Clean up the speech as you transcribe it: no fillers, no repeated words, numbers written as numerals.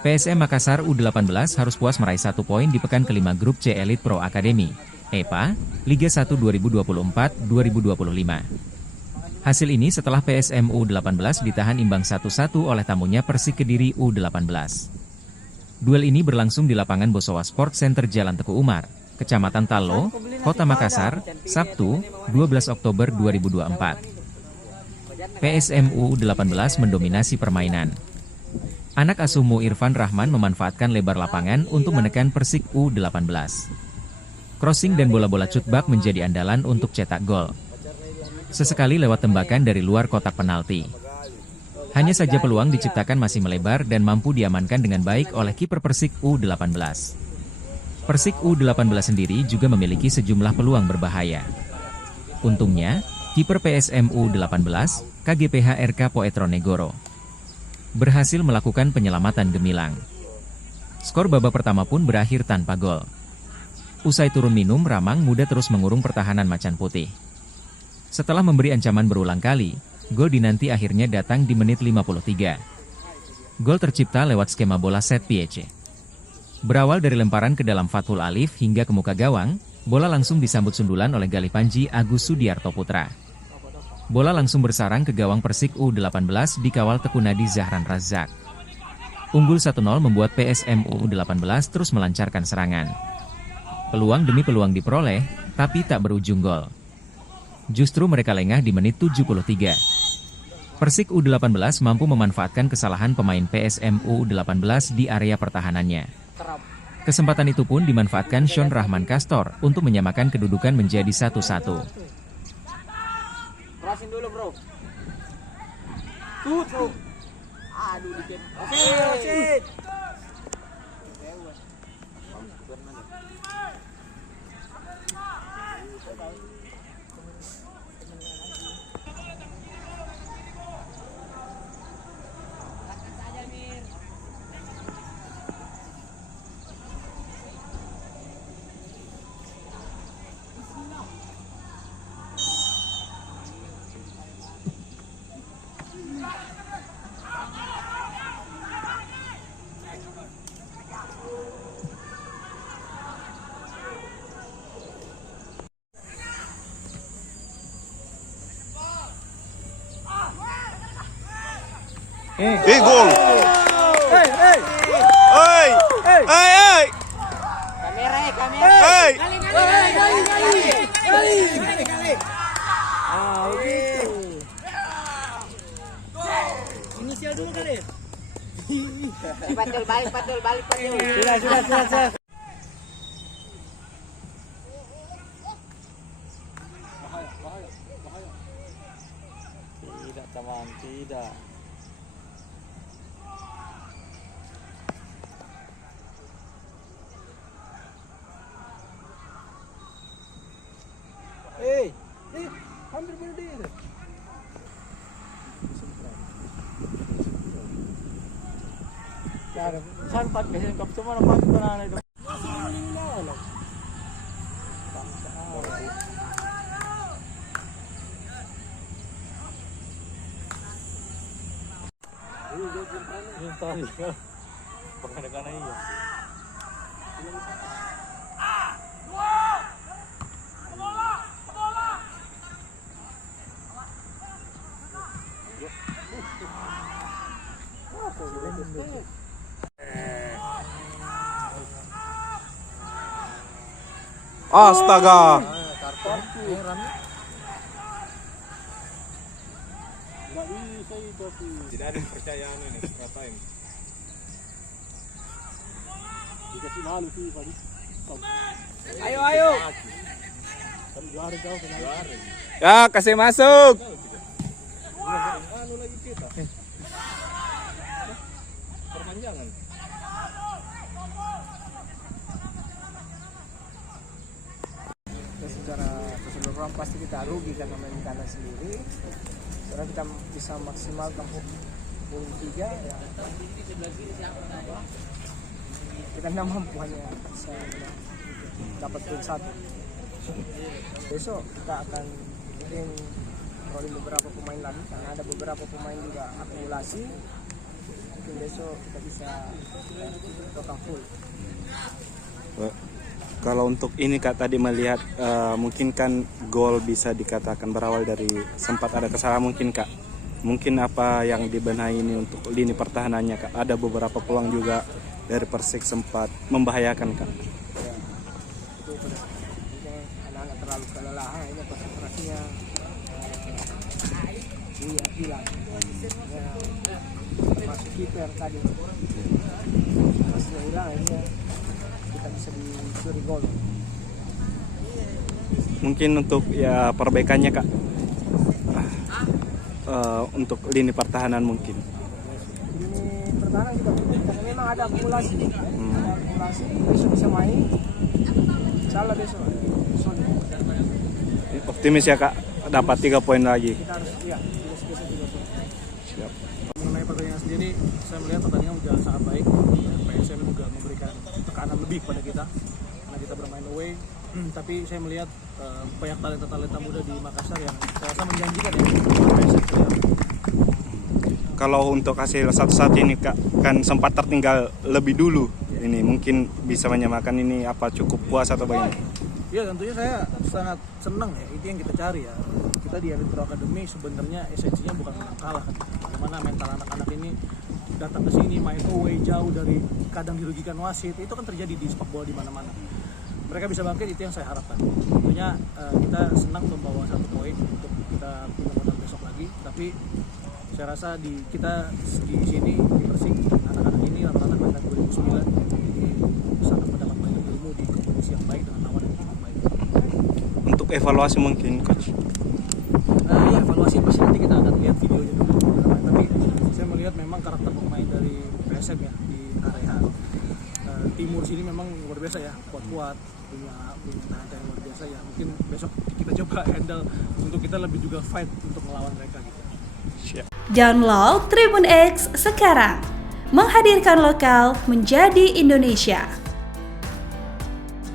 PSM Makassar U18 harus puas meraih 1 poin di pekan kelima grup C Elite Pro Academy, EPA, Liga 1 2024-2025. Hasil ini setelah PSM U18 ditahan imbang 1-1 oleh tamunya Persik Kediri U18. Duel ini berlangsung di lapangan Bosowa Sport Center Jalan Teguh Umar, Kecamatan Talo, Kota Makassar, Sabtu, 12 Oktober 2024. PSM U18 mendominasi permainan. Anak asuh Irfan Rahman memanfaatkan lebar lapangan untuk menekan Persik U18. Crossing dan bola-bola cutback menjadi andalan untuk cetak gol. Sesekali lewat tembakan dari luar kotak penalti. Hanya saja peluang diciptakan masih melebar dan mampu diamankan dengan baik oleh kiper Persik U18. Persik U18 sendiri juga memiliki sejumlah peluang berbahaya. Untungnya, kiper PSM U18, KGPH RK Poetronegoro, berhasil melakukan penyelamatan gemilang. Skor babak pertama pun berakhir tanpa gol. Usai turun minum, Ramang Muda terus mengurung pertahanan Macan Putih. Setelah memberi ancaman berulang kali, gol dinanti akhirnya datang di menit 53. Gol tercipta lewat skema bola set piece. Berawal dari lemparan ke dalam Fathul Alif hingga ke muka gawang, bola langsung disambut sundulan oleh Galih Panji Agus Sudiarto Putra. Bola langsung bersarang ke gawang Persik U18 dikawal Tekunadi Zahran Razak. Unggul 1-0 membuat PSM U18 terus melancarkan serangan. Peluang demi peluang diperoleh, tapi tak berujung gol. Justru mereka lengah di menit 73. Persik U18 mampu memanfaatkan kesalahan pemain PSM U18 di area pertahanannya. Kesempatan itu pun dimanfaatkan Sean Rahman Kastor untuk menyamakan kedudukan menjadi 1-1. Kerasin dulu, bro. Aduh, dikit. Oke. Gol. Hey. Kamera. Hey. Inisial dulu kali. Balik. Sudah. Tidak, teman, tidak. Hampir berdiri. Cara, sampai biasanya kap semua nampak itu nana itu. Astaga. Tidak ada kepercayaan ini, katain. Dikasih malu sih tadi. Ayo. Ya, kasih masuk. Anu lagi kita. Perpanjangan. Secara keseluruhan pasti kita rugi karena main kanan sendiri. Sekarang kita bisa maksimalkan poin 3 ya. Kita tidak mampu hanya bisa dapat poin 1. Besok kita akan mungkin rolling beberapa pemain lagi karena ada beberapa pemain juga akumulasi. Mungkin besok kita bisa total full. Kalau untuk ini Kak tadi melihat mungkin kan gol bisa dikatakan berawal dari sempat ada kesalahan mungkin Kak. Mungkin apa yang dibenahi ini untuk lini pertahanannya Kak. Ada beberapa peluang juga dari Persik sempat membahayakan Kak. Ya, itu mungkin anak-anak terlalu kelelahan ini konsentrasinya hilang. Ya, masuk kiper tadi masih hilang akhirnya kita bisa dicuri gol. Mungkin untuk ya perbaikannya Kak. Untuk lini pertahanan mungkin. Ini pertahanan kita butuh karena memang ada akumulasi. Ada akumulasi, besok bisa main. Salah besok. Solid. Optimis ya Kak dapat 3 poin lagi. Kita harus besok 3 poin. Siap. Mengenai pertandingan sendiri, saya melihat pertandingan sudah sangat baik. PSM juga memberikan tekanan lebih kepada kita karena kita bermain away. Tapi saya melihat banyak talenta muda di Makassar yang saya rasa menjanjikan ya. PSM Kalau untuk hasil satu-satu ini Kak kan sempat tertinggal lebih dulu. Ini mungkin bisa menyamakan ini apa cukup puas atau bagaimana? ya tentunya saya sangat senang ya, itu yang kita cari ya. Kita di Elite Pro Academy sebenarnya esensinya bukan menang kalah kan. Bagaimana mental anak-anak ini datang ke sini main away jauh dari kadang dirugikan wasit, itu kan terjadi di sepak bola di mana-mana. Mereka bisa bangkit, itu yang saya harapkan. Tentunya kita senang membawa 1 poin untuk kita punya modal besok lagi. Tapi saya rasa kita di sini di Persik anak-anak ini rata-rata kelahiran 2009, jadi sangat mendapat banyak ilmu di kompetisi yang baik dengan lawan yang cukup baik. Untuk evaluasi mungkin coach. Ya evaluasi pasti nanti kita akan lihat videonya dulu. Tapi saya melihat memang karakter pemain dari PSM ya di area timur sini memang luar biasa ya, kuat-kuat, punya tenaga yang luar biasa ya. Mungkin besok kita coba handle untuk kita lebih juga fight untuk melawan mereka gitu. Download Tribun X sekarang, menghadirkan lokal menjadi Indonesia.